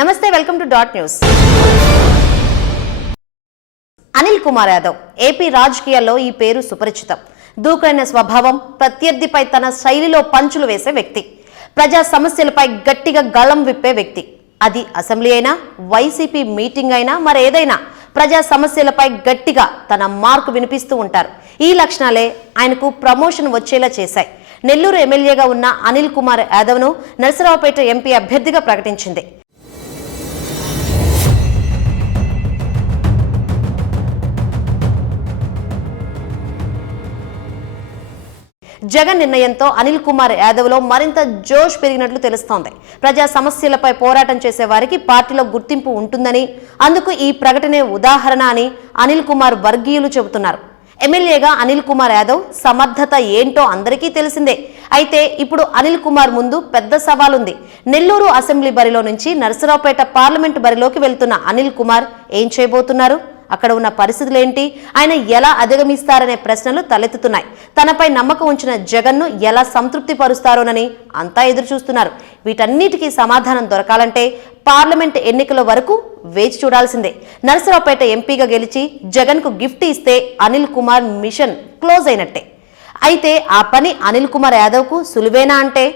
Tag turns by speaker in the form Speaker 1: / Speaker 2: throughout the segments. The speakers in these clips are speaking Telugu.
Speaker 1: నమస్తే welcome to dot news. Anil Kumar Yadav AP రాజకీయాల్లో ఈ పేరు సుపరిచితం. దూకుడైన స్వభావం ప్రత్యర్థిపై తన శైలిలో పంచులు వేసే వ్యక్తి. ప్రజా సమస్యలపై గట్టిగా గళం విప్పే వ్యక్తి. అది అసెంబ్లీ అయినా వైసీపీ మీటింగ్ అయినా మరేదైనా ప్రజా సమస్యలపై గట్టిగా తన మార్కు వినిపిస్తూ ఉంటారు. ఈ లక్షణాలే ఆయనకు ప్రమోషన్ వచ్చేలా చేశాయి. నెల్లూరు ఎమ్మెల్యేగా ఉన్న అనిల్ కుమార్ యాదవ్ను నరసరావుపేట ఎంపీ అభ్యర్థిగా ప్రకటించింది. జగన్ నిర్ణయంతో అనిల్ కుమార్ యాదవ్లో మరింత జోష్ పెరిగినట్లు తెలుస్తోంది. ప్రజా సమస్యలపై పోరాటం చేసే వారికి పార్టీలో గుర్తింపు ఉంటుందని అందుకు ఈ ప్రకటనే ఉదాహరణ అని అనిల్ కుమార్ వర్గీయులు చెబుతున్నారు. ఎమ్మెల్యేగా అనిల్ కుమార్ యాదవ్ సమర్థత ఏంటో అందరికీ తెలిసిందే. అయితే ఇప్పుడు అనిల్ కుమార్ ముందు పెద్ద సవాలుంది. నెల్లూరు అసెంబ్లీ బరిలో నుంచి నరసరావుపేట పార్లమెంటు బరిలోకి వెళ్తున్న అనిల్ కుమార్ ఏం చేయబోతున్నారు? అక్కడ ఉన్న పరిస్థితులు ఏంటి ఆయన ఎలా అధిగమిస్తారనే ప్రశ్నలు తలెత్తుతున్నాయి. తనపై నమ్మకం ఉంచిన జగన్ను ఎలా సంతృప్తి పరుస్తారోనని అంతా ఎదురు చూస్తున్నారు వీటన్నిటికీ సమాధానం దొరకాలంటే పార్లమెంట్ ఎన్నికల వరకు వేచి చూడాల్సిందే. నరసరావుపేట ఎంపీగా గెలిచి జగన్కు గిఫ్ట్ ఇస్తే అనిల్ కుమార్ మిషన్ క్లోజ్ అయినట్టే. అయితే ఆ పని అనిల్ కుమార్ యాదవ్కు సులువేనా అంటే?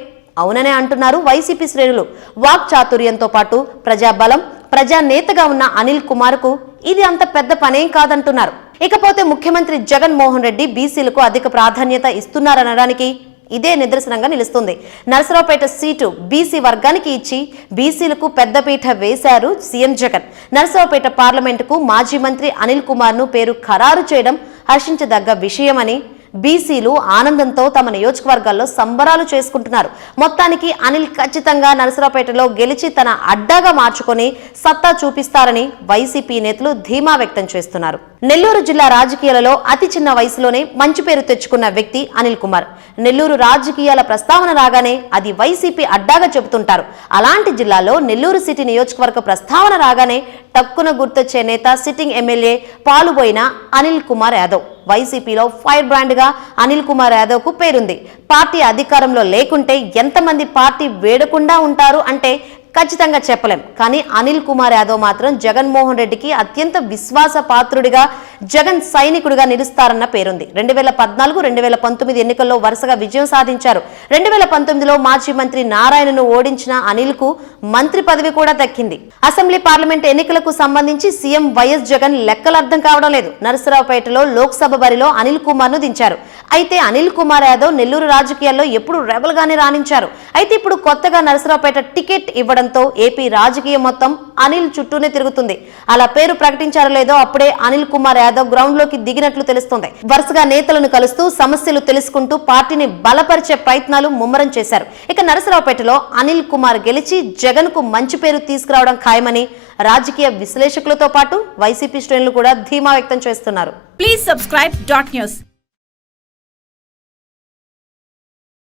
Speaker 1: అవుననే అంటున్నారు వైసీపీ శ్రేణులు. వాక్ చాతుర్యంతో పాటు ప్రజాబలం ప్రజా నేతగా ఉన్న అనిల్ కుమార్కు ఇది అంత పెద్ద పనేం కాదంటున్నారు. ఇకపోతే ముఖ్యమంత్రి జగన్ మోహన్ రెడ్డి బీసీలకు అధిక ప్రాధాన్యత ఇస్తున్నారనడానికి ఇదే నిదర్శనంగా నిలుస్తుంది. నరసరావుపేట సీటు బీసీ వర్గానికి ఇచ్చి బీసీలకు పెద్దపీట వేశారు సీఎం జగన్. నరసరావుపేట పార్లమెంటుకు మాజీ మంత్రి అనిల్ కుమార్ను పేరు ఖరారు చేయడం హర్షించదగ్గ విషయమని బీసీలు ఆనందంతో తమ నియోజకవర్గాల్లో సంబరాలు చేసుకుంటున్నారు. మొత్తానికి అనిల్ ఖచ్చితంగా నరసరావుపేటలో గెలిచి తన అడ్డాగా మార్చుకొని సత్తా చూపిస్తారని వైసీపీ నేతలు ధీమా వ్యక్తం చేస్తున్నారు. నెల్లూరు జిల్లా రాజకీయాలలో అతి చిన్న వయసులోనే మంచి పేరు తెచ్చుకున్న వ్యక్తి అనిల్ కుమార్. నెల్లూరు రాజకీయాల ప్రస్తావన రాగానే అది వైసీపీ అడ్డాగా చెబుతుంటారు. అలాంటి జిల్లాలో నెల్లూరు సిటీ నియోజకవర్గ ప్రస్తావన రాగానే టక్కున గుర్తొచ్చే నేత సిట్టింగ్ ఎమ్మెల్యే పాలుబోయిన అనిల్ కుమార్ యాదవ్. వైసీపీలో ఫైర్ బ్రాండ్గా అనిల్ కుమార్ యాదవ్కు పేరుంది. పార్టీ అధికారంలో లేకుంటే ఎంతమంది పార్టీ వేడకుండా ఉంటారు అంటే ఖచ్చితంగా చెప్పలేం. కానీ అనిల్ కుమార్ యాదవ్ మాత్రం జగన్మోహన్ రెడ్డికి అత్యంత విశ్వాస పాత్రుడిగా జగన్ సైనికుడిగా నిలుస్తారన్న పేరుంది. రెండు వేల పద్నాలుగు రెండు వేల పంతొమ్మిది ఎన్నికల్లో వరుసగా విజయం సాధించారు. రెండు వేల పంతొమ్మిదిలో మాజీ మంత్రి నారాయణను ఓడించిన అనిల్కు మంత్రి పదవి కూడా దక్కింది. అసెంబ్లీ పార్లమెంట్ ఎన్నికలకు సంబంధించి సీఎం వైఎస్ జగన్ లెక్కలు అర్థం కావడం లేదు. నరసరావుపేటలో లోక్సభ బరిలో అనిల్ కుమార్ను దించారు. అయితే అనిల్ కుమార్ యాదవ్ నెల్లూరు రాజకీయాల్లో ఎప్పుడు రెబల్ గానే రాణించారు. అయితే ఇప్పుడు కొత్తగా నరసరావుపేట టికెట్ ఇవ్వడం ఇవ్వడంతో ఏపీ రాజకీయం మొత్తం అనిల్ చుట్టూనే తిరుగుతుంది. అలా పేరు ప్రకటించారో లేదో అప్పుడే అనిల్ కుమార్ యాదవ్ గ్రౌండ్లోకి దిగినట్లు తెలుస్తోంది. వరుసగా నేతలను కలుస్తూ సమస్యలు తెలుసుకుంటూ పార్టీని బలపరిచే ప్రయత్నాలు ముమ్మరం చేశారు. ఇక నరసరావుపేటలో అనిల్ కుమార్ గెలిచి జగన్కు మంచి పేరు తీసుకురావడం ఖాయమని రాజకీయ విశ్లేషకులతో పాటు వైసీపీ శ్రేణులు కూడా ధీమా వ్యక్తం చేస్తున్నారు.
Speaker 2: Please subscribe dot news